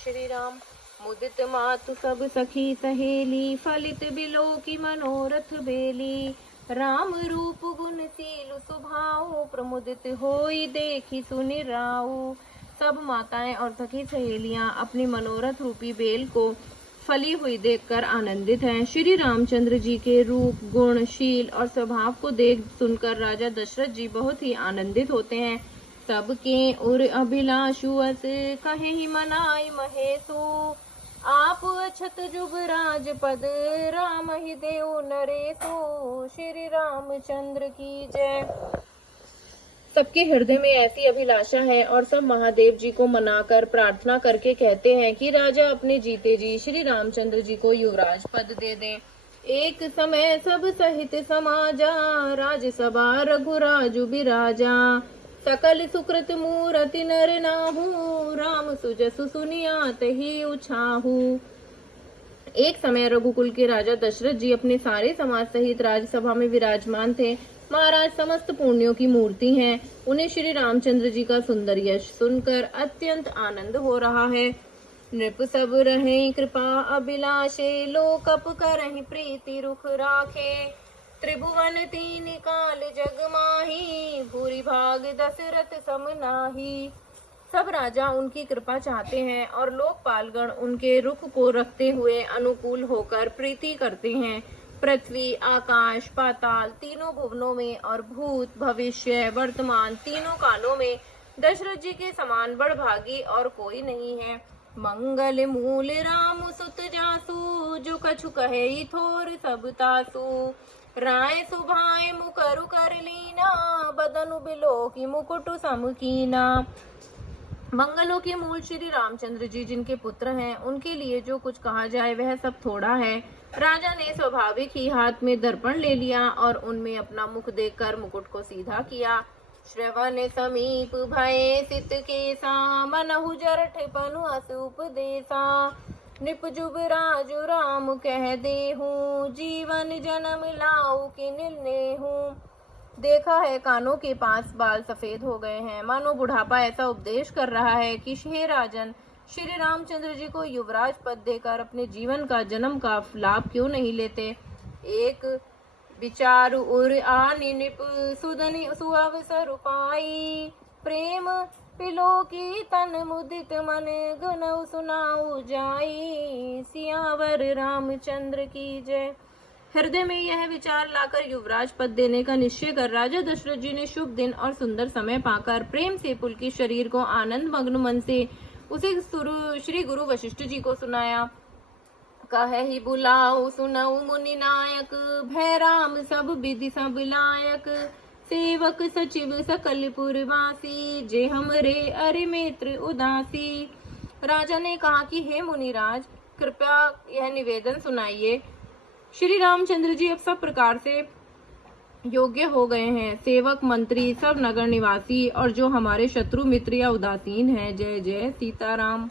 श्री राम। मुदित मातु सब सखी सहेली, फलित बिलो की मनोरथ बेली। राम रूप गुणशील स्वभाव, प्रमुदित होई देखी सुनि राऊ। सब माताएं और सखी सहेलियां अपनी मनोरथ रूपी बेल को फली हुई देखकर आनंदित हैं। श्री रामचंद्र जी के रूप, गुण, शील और स्वभाव को देख सुनकर राजा दशरथ जी बहुत ही आनंदित होते हैं। सबके उर अभिलाषु अस, कहे ही मनाई महेशु। आप अछत जुबराज पद, राम ही देव नरेशु। श्री रामचंद्र की जय। सबके हृदय में ऐसी अभिलाषा है और सब महादेव जी को मनाकर प्रार्थना करके कहते हैं कि राजा अपने जीते जी श्री रामचंद्र जी को युवराज पद दे दें। एक समय सब सहित समाजा, राजसभा रघुराजु बिराजा। सकल सुकृत मूरति नर नाहु, राम सुजसु सुनियात ही उछाहु। एक समय रघुकुल के राजा दशरथ जी अपने सारे समाज सहित राजसभा में विराजमान थे। महाराज समस्त पुण्यों की मूर्ति हैं। उन्हें श्री रामचंद्र जी का सुंदर यश सुनकर अत्यंत आनंद हो रहा है। नृप सब रहे कृपा अभिलाषे, लोकप करहि प्रीति रुख राखे। त्रिभुवन तीन काल जग माही, भूरि भाग दशरथ सम नाही। सब राजा उनकी कृपा चाहते हैं और लोकपालगण उनके रुख को रखते हुए अनुकूल होकर प्रीति करते हैं। पृथ्वी, आकाश, पाताल तीनों भुवनों में और भूत, भविष्य, वर्तमान तीनों कालों में दशरथ जी के समान बड़भागी और कोई नहीं है। मंगल मूल राम सुत जासु, जो कछु कहे थोर सब तासु। राय सुभाए मुकरु कर लीना, बदनु बिलो की मुकुट सम कीना। मंगलों के मूल श्री रामचंद्र जी जिनके पुत्र हैं, उनके लिए जो कुछ कहा जाए वह सब थोड़ा है। राजा ने स्वाभाविक ही हाथ में दर्पण ले लिया और उनमें अपना मुख देखकर मुकुट को सीधा किया। श्रवण समीप भय सित केसा, मनहु जरठ पनु अस उपदेसा। नृप जुबराजु राम कह देहूं, जीवन जन्म लाऊ कि निर्नेहूं। देखा है कानों के पास बाल सफेद हो गए हैं, मानो बुढ़ापा ऐसा उपदेश कर रहा है कि हे राजन, श्री रामचंद्र जी को युवराज पद देकर अपने जीवन का जन्म का लाभ क्यों नहीं लेते। एक विचार उर आनि नृप, सुदनि सुअवसर पाई। प्रेम पिलो की तन मुदित मन, गुण सुनाऊ जाई। सियावर रामचंद्र की जय। हृदय में यह विचार लाकर युवराज पद देने का निश्चय कर राजा दशरथ जी ने शुभ दिन और सुंदर समय पाकर प्रेम से पुलकित शरीर को आनंद मग्न मन से उसे श्री गुरु वशिष्ठ जी को सुनाया। कहे ही बुलाओ सुनऊ मुनि नायक, भय राम सब विधि सब लायक। सेवक सचिव सकल पुरवासी, जे हमरे अरे मित्र उदासी। राजा ने कहा कि हे मुनिराज, कृपया यह निवेदन सुनाइए। श्री रामचंद्र जी अब सब प्रकार से योग्य हो गए हैं। सेवक, मंत्री, सब नगर निवासी और जो हमारे शत्रु मित्र या उदासीन हैं, जय जय सीताराम।